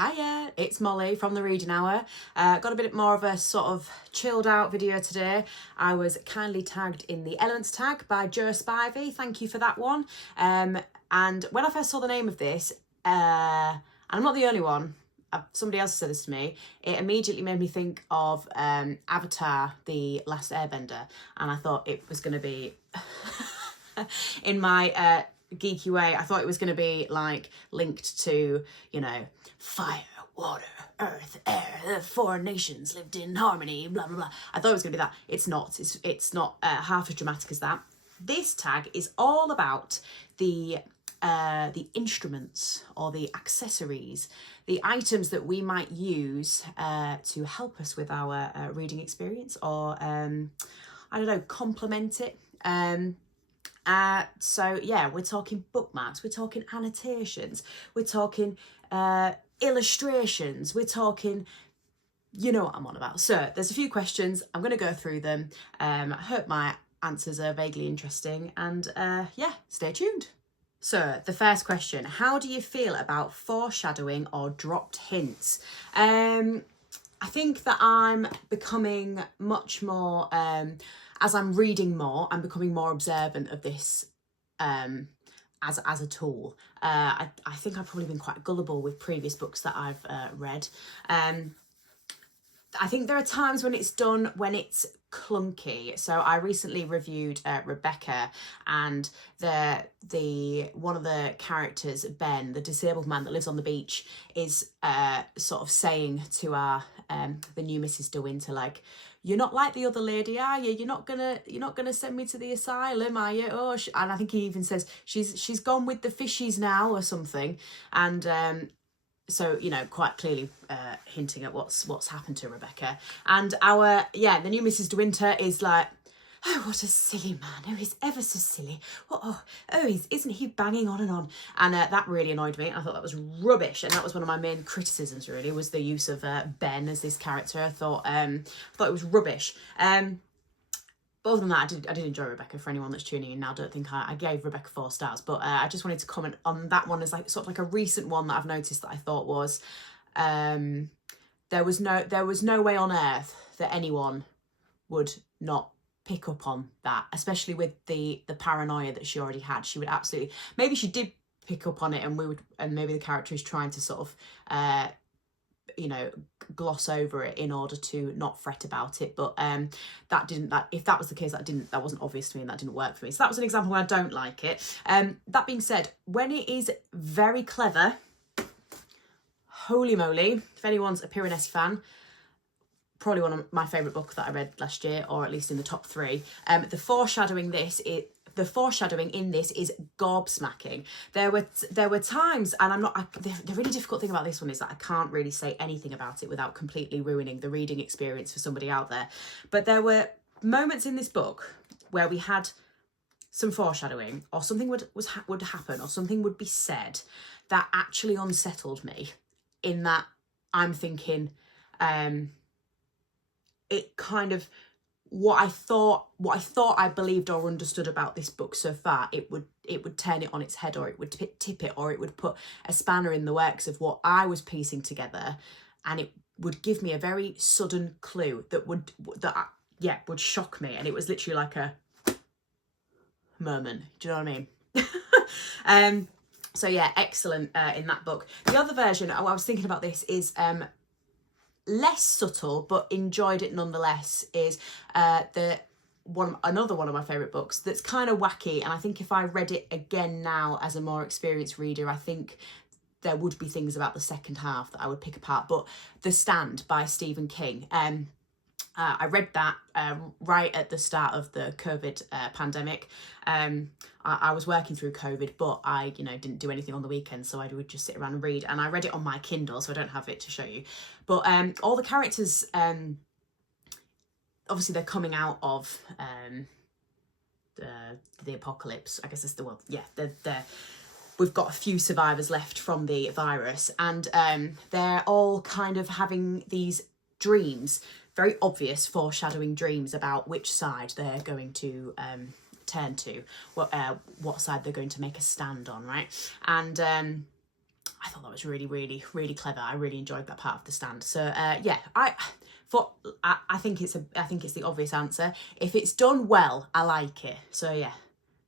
Hiya, it's Molly from the Reading Hour. Got a bit more of a sort of chilled out video today. I was kindly tagged in the Elements Tag by Joe Spivey. Thank you for that one. And when I first saw the name of this, and I'm not the only one, somebody else said this to me, it immediately made me think of Avatar, The Last Airbender. And I thought it was going to be, in my geeky way, I thought it was going to be like linked to, you know, fire, water, earth, air, the four nations lived in harmony, blah, blah, blah. I thought it was going to be that. It's not. It's not half as dramatic as that. This tag is all about the instruments or the accessories, the items that we might use to help us with our reading experience or, I don't know, complement it. So yeah, we're talking bookmarks, we're talking annotations, we're talking illustrations, we're talking, you know what I'm on about. So there's a few questions, I'm going to go through them. I hope my answers are vaguely interesting, and yeah, stay tuned. So the first question, how do you feel about foreshadowing or dropped hints? I think that I'm becoming much more, as I'm reading more, I'm becoming more observant of this as a tool. I think I've probably been quite gullible with previous books that I've read. I think there are times when it's done when it's clunky. So I recently reviewed Rebecca, and the one of the characters, Ben, the disabled man that lives on the beach, is sort of saying to our the new Mrs. De Winter, like, you're not like the other lady, are you? You're not gonna send me to the asylum, are you? Oh, and I think he even says she's gone with the fishies now or something, and so, you know, quite clearly hinting at what's happened to Rebecca. And the new Mrs. De Winter is like, oh, what a silly man. Oh, he's ever so silly. Isn't he banging on and on? And that really annoyed me. I thought that was rubbish. And that was one of my main criticisms, really, was the use of Ben as this character. I thought it was rubbish. But other than that, I did enjoy Rebecca. For anyone that's tuning in now, I don't think I gave Rebecca 4 stars, but I just wanted to comment on that one as like sort of like a recent one that I've noticed that I thought was there was no way on earth that anyone would not pick up on that, especially with the paranoia that she already had. She would absolutely, maybe she did pick up on it, and maybe the character is trying to sort of you know, gloss over it in order to not fret about it, but if that was the case, that wasn't obvious to me, and that didn't work for me. So that was an example where I don't like it. That being said, when it is very clever, holy moly, if anyone's a Piranesi fan, probably one of my favourite books that I read last year, or at least in the top 3. The foreshadowing in this is gobsmacking. There were times, and the really difficult thing about this one is that I can't really say anything about it without completely ruining the reading experience for somebody out there. But there were moments in this book where we had some foreshadowing, or something would happen, or something would be said that actually unsettled me, in that I'm thinking, it kind of, what I thought I believed or understood about this book so far, it would turn it on its head, or it would tip it, or it would put a spanner in the works of what I was piecing together, and it would give me a very sudden clue that would shock me. And it was literally like a moment. Do you know what I mean? So yeah, excellent in that book. The other version, I was thinking about this, is less subtle, but enjoyed it nonetheless, is another one of my favourite books that's kind of wacky, and I think if I read it again now as a more experienced reader, I think there would be things about the second half that I would pick apart. But The Stand by Stephen King. I read that right at the start of the COVID pandemic. I was working through COVID, but I, didn't do anything on the weekend, so I would just sit around and read. And I read it on my Kindle, so I don't have it to show you. But all the characters, obviously they're coming out of the apocalypse. I guess it's the world. Yeah, we've got a few survivors left from the virus, and they're all kind of having these dreams, very obvious foreshadowing dreams about which side they're going to turn to, what side they're going to make a stand on, right? And I thought that was really, really, really clever. I really enjoyed that part of the stand. So yeah, I think it's the obvious answer. If it's done well, I like it. So yeah,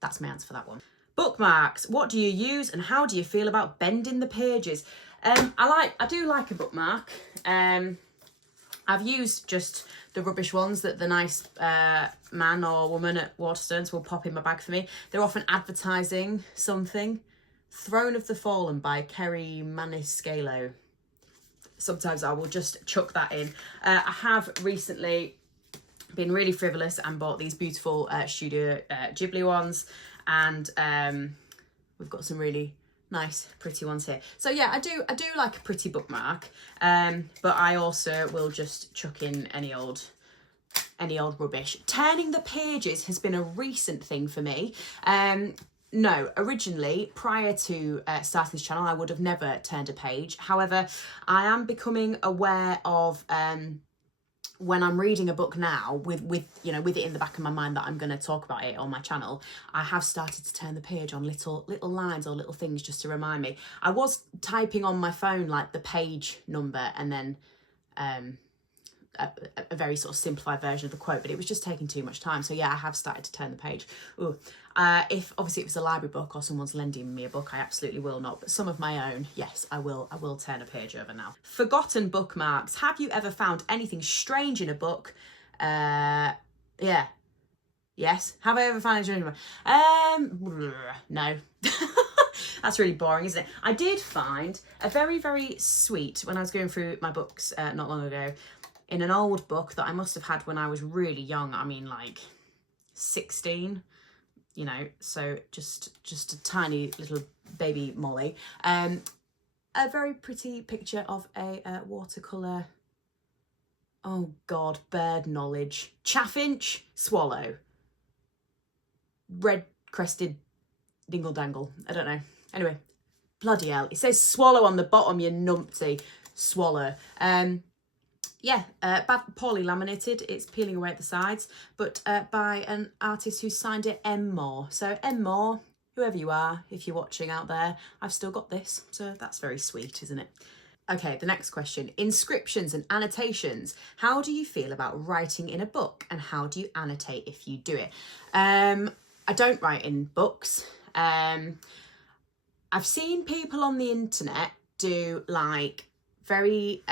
that's my answer for that one. Bookmarks. What do you use and how do you feel about bending the pages? I do like a bookmark. I've used just the rubbish ones that the nice man or woman at Waterstones will pop in my bag for me. They're often advertising something. Throne of the Fallen by Kerry Maniscalco. Sometimes I will just chuck that in. I have recently been really frivolous and bought these beautiful Studio Ghibli ones, and we've got some really nice pretty ones here. So yeah, I do like a pretty bookmark, but I also will just chuck in any old rubbish. Turning the pages has been a recent thing for me. No, originally, prior to starting this channel, I would have never turned a page. However, I am becoming aware of when I'm reading a book now, with it in the back of my mind that I'm going to talk about it on my channel, I have started to turn the page on little lines or little things just to remind me. I was typing on my phone like the page number and then a very sort of simplified version of the quote, but it was just taking too much time. So yeah, I have started to turn the page. Ooh. If obviously it was a library book or someone's lending me a book, I absolutely will not. But some of my own, yes, I will turn a page over now. Forgotten bookmarks. Have you ever found anything strange in a book? Yeah. Yes. Have I ever found anything strange in a book? No. That's really boring, isn't it? I did find a very, very sweet, when I was going through my books not long ago, in an old book that I must have had when I was really young. I mean, like 16. You know, so just a tiny little baby Molly. A very pretty picture of a watercolour. Oh God, bird knowledge. Chaffinch, swallow. Red-crested dingle dangle. I don't know. Anyway, bloody hell. It says swallow on the bottom, you numpty. Swallow. Yeah, poorly laminated. It's peeling away at the sides, but by an artist who signed it, M. Moore. So M. Moore, whoever you are, if you're watching out there, I've still got this. So that's very sweet, isn't it? Okay, the next question. Inscriptions and annotations. How do you feel about writing in a book, and how do you annotate if you do it? I don't write in books. I've seen people on the internet do like very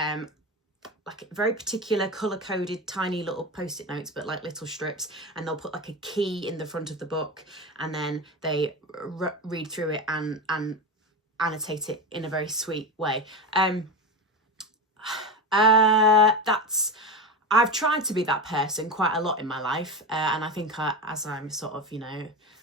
particular colour-coded tiny little post-it notes, but like little strips, and they'll put like a key in the front of the book, and then they read through it and annotate it in a very sweet way. I've tried to be that person quite a lot in my life, and I think as I'm sort of,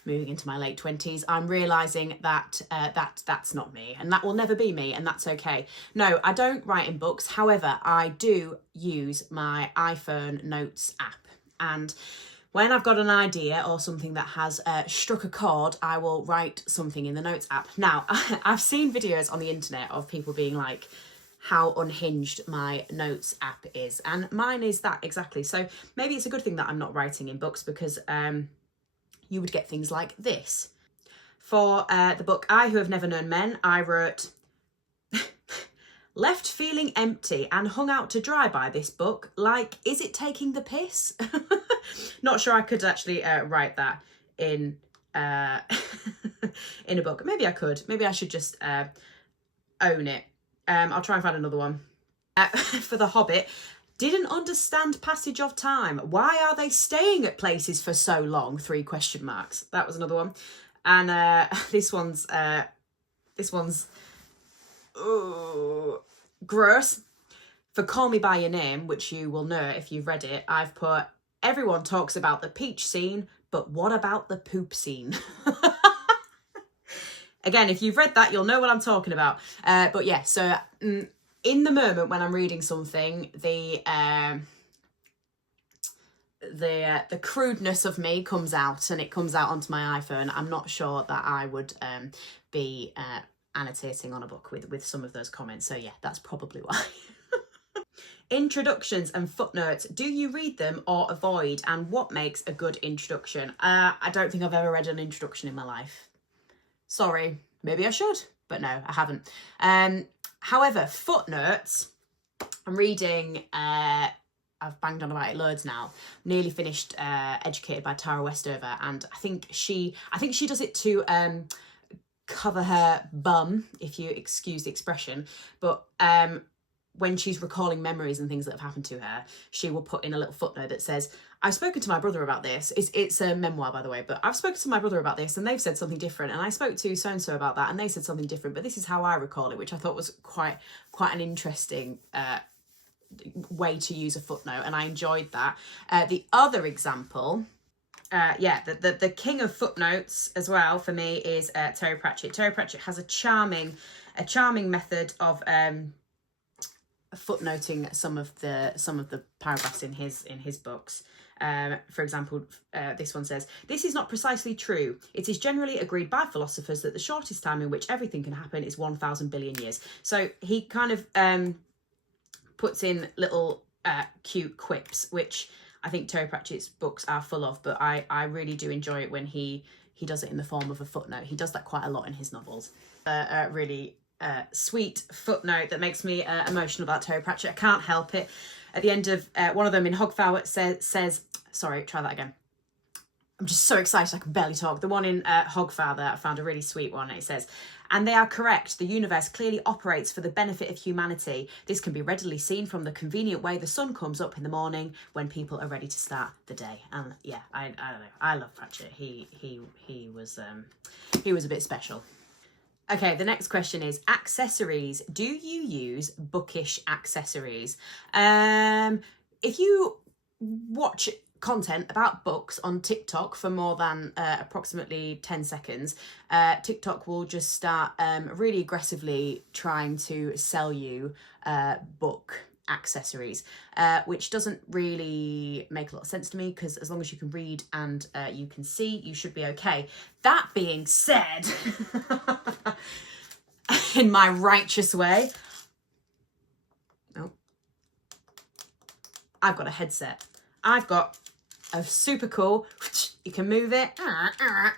moving into my late 20s, I'm realising that that's not me, and that will never be me, and that's okay. No, I don't write in books. However, I do use my iPhone notes app, and when I've got an idea or something that has struck a chord, I will write something in the notes app. Now, I've seen videos on the internet of people being like, how unhinged my notes app is, and mine is that exactly. So maybe it's a good thing that I'm not writing in books, because you would get things like this. For the book I Who Have Never Known Men, I wrote, left feeling empty and hung out to dry by this book, like, is it taking the piss? Not sure I could actually write that in in a book. Maybe I could. Maybe I should just own it. I'll try and find another one. For The Hobbit, didn't understand passage of time. Why are they staying at places for so long? 3 question marks. That was another one. And this one's gross. For Call Me By Your Name, which you will know if you've read it, I've put, everyone talks about the peach scene, but what about the poop scene? Again, if you've read that, you'll know what I'm talking about. But yeah, so in the moment when I'm reading something, the crudeness of me comes out, and it comes out onto my iPhone. I'm not sure that I would be annotating on a book with some of those comments. So yeah, that's probably why. Introductions and footnotes. Do you read them or avoid? And what makes a good introduction? I don't think I've ever read an introduction in my life. Sorry, maybe I should. but no, I haven't. However, footnotes, I'm reading, I've banged on about it loads now, nearly finished Educated by Tara Westover, and I think she does it to cover her bum, if you excuse the expression, but when she's recalling memories and things that have happened to her, she will put in a little footnote that says, I've spoken to my brother about this. It's a memoir, by the way, but I've spoken to my brother about this and they've said something different, and I spoke to so-and-so about that and they said something different, but this is how I recall it, which I thought was quite an interesting way to use a footnote, and I enjoyed that. The other example, the king of footnotes as well for me is Terry Pratchett. Terry Pratchett has a charming method of footnoting some of the paragraphs in his books. For example, this one says, "This is not precisely true. It is generally agreed by philosophers that the shortest time in which everything can happen is 1,000 billion years." So he kind of puts in little cute quips, which I think Terry Pratchett's books are full of, but I really do enjoy it when he does it in the form of a footnote. He does that quite a lot in his novels. Really sweet footnote that makes me emotional about Terry Pratchett. I can't help it. At the end of one of them in Hogfather says, sorry, try that again. I'm just so excited I can barely talk. The one in Hogfather, I found a really sweet one. It says, "And they are correct. The universe clearly operates for the benefit of humanity. This can be readily seen from the convenient way the sun comes up in the morning when people are ready to start the day." And yeah, I don't know. I love Pratchett. He was a bit special. Okay, the next question is accessories. Do you use bookish accessories? If you watch content about books on TikTok for more than approximately 10 seconds, TikTok will just start really aggressively trying to sell you book accessories, which doesn't really make a lot of sense to me, because as long as you can read and you can see, you should be okay. That being said, in my righteous way, I've got a headset. I've got a super cool, you can move it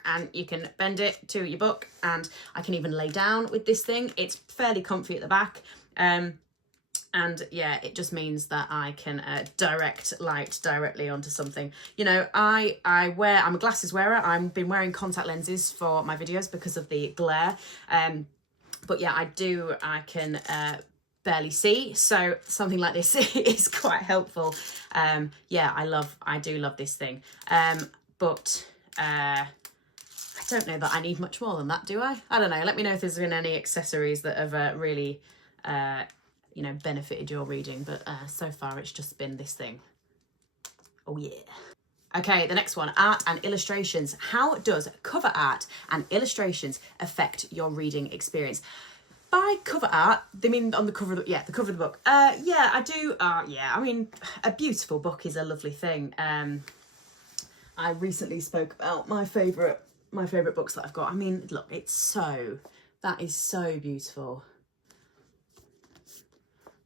and you can bend it to your book, and I can even lay down with this thing. It's fairly comfy at the back. And yeah, it just means that I can direct light directly onto something. You know, I'm a glasses wearer. I've been wearing contact lenses for my videos because of the glare. But yeah, I can barely see. So something like this is quite helpful. Yeah, I do love this thing. But I don't know that I need much more than that, do I? I don't know. Let me know if there's been any accessories that have really benefited your reading, but so far it's just been this thing. Oh yeah. Okay, the next one, art and illustrations. How does cover art and illustrations affect your reading experience? By cover art, they mean on the cover of the, the cover of the book. Yeah, I do. Yeah, I mean, a beautiful book is a lovely thing. I recently spoke about my favourite books that I've got. I mean, look, that is so beautiful.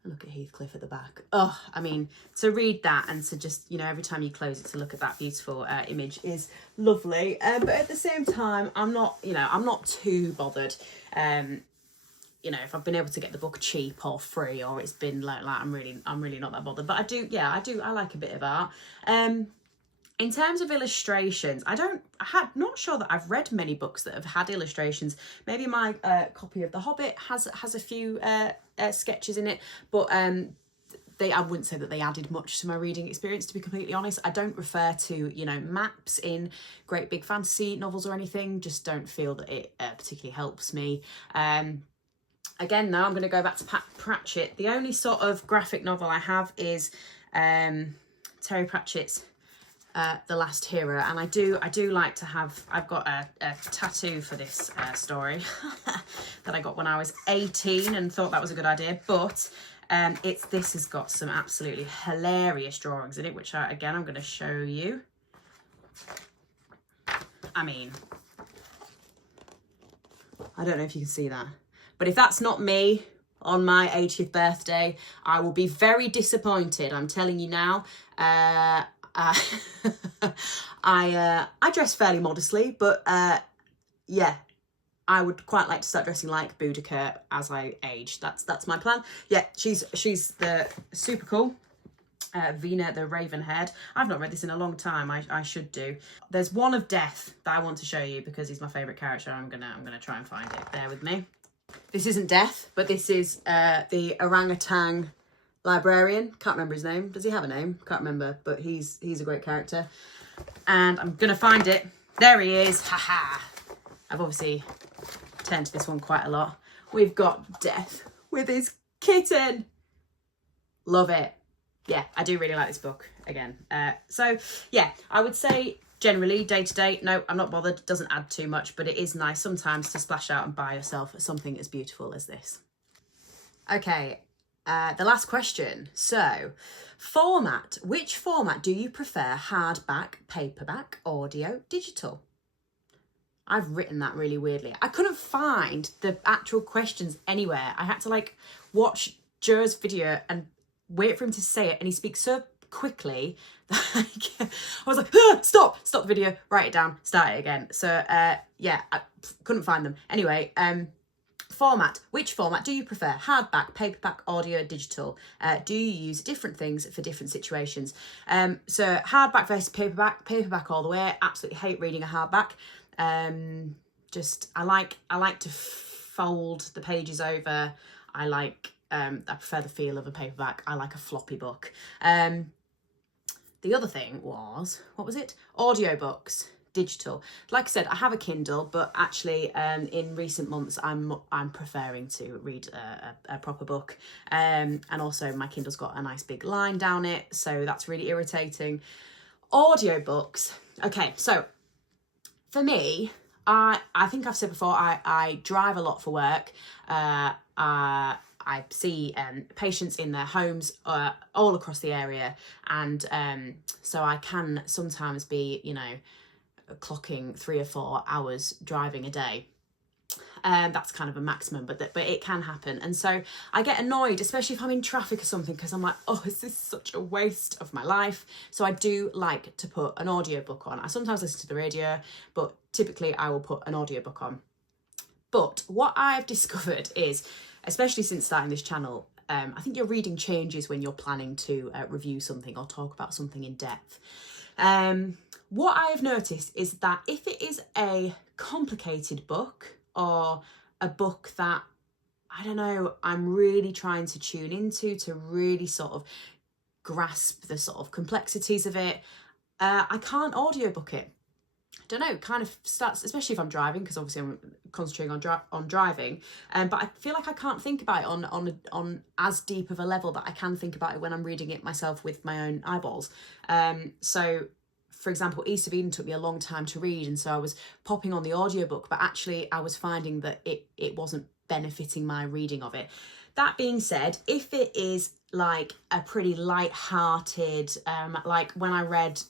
Look at Heathcliff at the back. Oh, I mean, to read that and to just, every time you close it to look at that beautiful image is lovely. But at the same time, I'm not too bothered. If I've been able to get the book cheap or free, or it's been like I'm really not that bothered. But I like a bit of art. In terms of illustrations, not sure that I've read many books that have had illustrations. Maybe my copy of The Hobbit has a few sketches in it, but I wouldn't say that they added much to my reading experience, to be completely honest. I don't refer to, maps in great big fantasy novels or anything. Just don't feel that it particularly helps me. Again, now I'm going to go back to Pratchett. The only sort of graphic novel I have is Terry Pratchett's The Last Hero, and I do like to have. I've got a tattoo for this story that I got when I was 18 and thought that was a good idea. But this has got some absolutely hilarious drawings in it, which I'm going to show you. I mean, I don't know if you can see that, but if that's not me on my 80th birthday, I will be very disappointed. I'm telling you now. I dress fairly modestly, but yeah, I would quite like to start dressing like Boudica as I age. That's my plan. Yeah, she's the super cool. Vina the Raven-haired. I've not read this in a long time. I should do. There's one of Death that I want to show you because he's my favourite character. I'm gonna try and find it. Bear with me. This isn't Death, but this is the orangutan librarian. Can't remember his name. Does he have a name? Can't remember, but he's a great character. And I'm gonna find it. There he is. Haha. I've obviously turned to this one quite a lot. We've got Death with his kitten. Love it. Yeah, I do really like this book again. So yeah, I would say generally day to day, no, I'm not bothered. Doesn't add too much, but it is nice sometimes to splash out and buy yourself something as beautiful as this. Okay, the last question. So, format. Which format do you prefer? Hardback, paperback, audio, digital? I've written that really weirdly. I couldn't find the actual questions anywhere. I had to like watch Joe's video and wait for him to say it, and he speaks so quickly that I was like, ah, stop the video, write it down, start it again. So yeah, I couldn't find them. Anyway, format. Which format do you prefer? Hardback, paperback, audio, digital? Do you use different things for different situations? So hardback versus paperback all the way. Absolutely hate reading a hardback. Just I like to fold the pages over. I prefer the feel of a paperback. I like a floppy book. The other thing was, what was it? Audiobooks, digital. Like I said, I have a Kindle, but actually in recent months I'm preferring to read a proper book. And also my Kindle's got a nice big line down it, so that's really irritating. Audiobooks. Okay, so for me, I think I've said before, I drive a lot for work. I see patients in their homes all across the area, and so I can sometimes be, you know, clocking 3 or 4 hours driving a day. That's kind of a maximum, but it can happen. And so I get annoyed, especially if I'm in traffic or something, because I'm like, oh, is this such a waste of my life? So I do like to put an audiobook on. I sometimes listen to the radio, but typically I will put an audiobook on. But what I've discovered is, especially since starting this channel, I think your reading changes when you're planning to review something or talk about something in depth. What I have noticed is that if it is a complicated book, or a book that, I don't know, I'm really trying to tune into to really sort of grasp the sort of complexities of it, I can't audiobook it. I don't know, kind of starts, especially if I'm driving, because obviously I'm concentrating on driving, but I feel like I can't think about it on as deep of a level that I can think about it when I'm reading it myself with my own eyeballs. So for example, East of Eden took me a long time to read, and so I was popping on the audiobook, but actually I was finding that it wasn't benefiting my reading of it. That being said, if it is like a pretty light-hearted, like when I read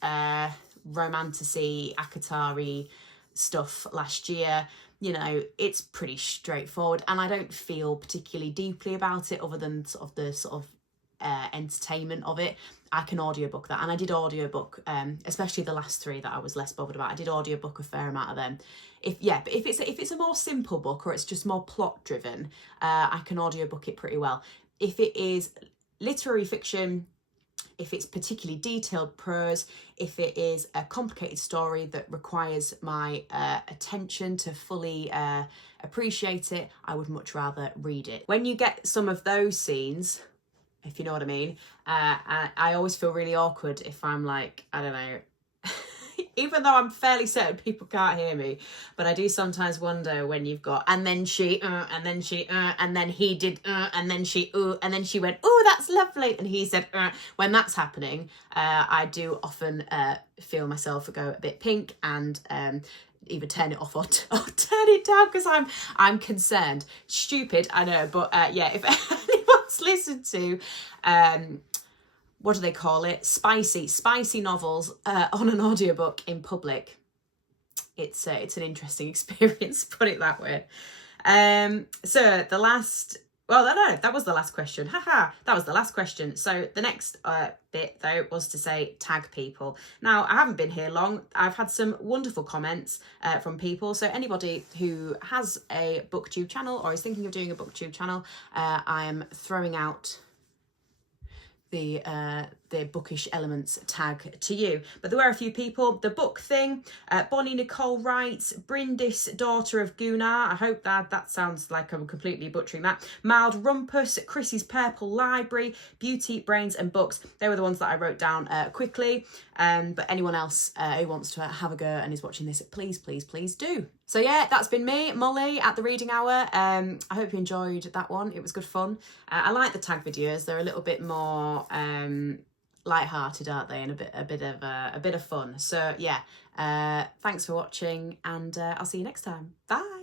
Romantasy, Akatari stuff last year, you know, it's pretty straightforward, and I don't feel particularly deeply about it other than sort of the entertainment of it. I can audiobook that, and I did audiobook especially the last 3 that I was less bothered about. I did audiobook a fair amount of them. But if it's a more simple book, or it's just more plot driven, I can audiobook it pretty well. If it is literary fiction, if it's particularly detailed prose, if it is a complicated story that requires my attention to fully appreciate it, I would much rather read it. When you get some of those scenes, if you know what I mean, I always feel really awkward if I'm like, I don't know, even though I'm fairly certain people can't hear me, but I do sometimes wonder when you've got, and then she, and then she, and then he did, and then she, and then she went, oh, that's lovely, and he said, when that's happening, I do often feel myself go a bit pink, and either turn it off or turn it down, because I'm concerned. Stupid, I know, but yeah, if anyone's listened to what do they call it, spicy novels on an audiobook in public, it's an interesting experience, put it that way. So the last Well, no, that was the last question. Haha, that was the last question. So the next bit, though, was to say tag people. Now, I haven't been here long. I've had some wonderful comments from people. So anybody who has a booktube channel or is thinking of doing a booktube channel, I am throwing out the Bookish Elements tag to you. But there were a few people. The book thing, Bonnie Nicole writes, Brindis, daughter of Gunnar. I hope that sounds like I'm completely butchering that. Mild Rumpus, Chrissy's Purple Library, Beauty, Brains and Books. They were the ones that I wrote down quickly. But anyone else who wants to have a go and is watching this, please, please, please do. So yeah, that's been me, Molly, at the Reading Hour. I hope you enjoyed that one. It was good fun. I like the tag videos. They're a little bit more light-hearted, aren't they, and a bit of fun. So yeah, thanks for watching, and I'll see you next time. Bye.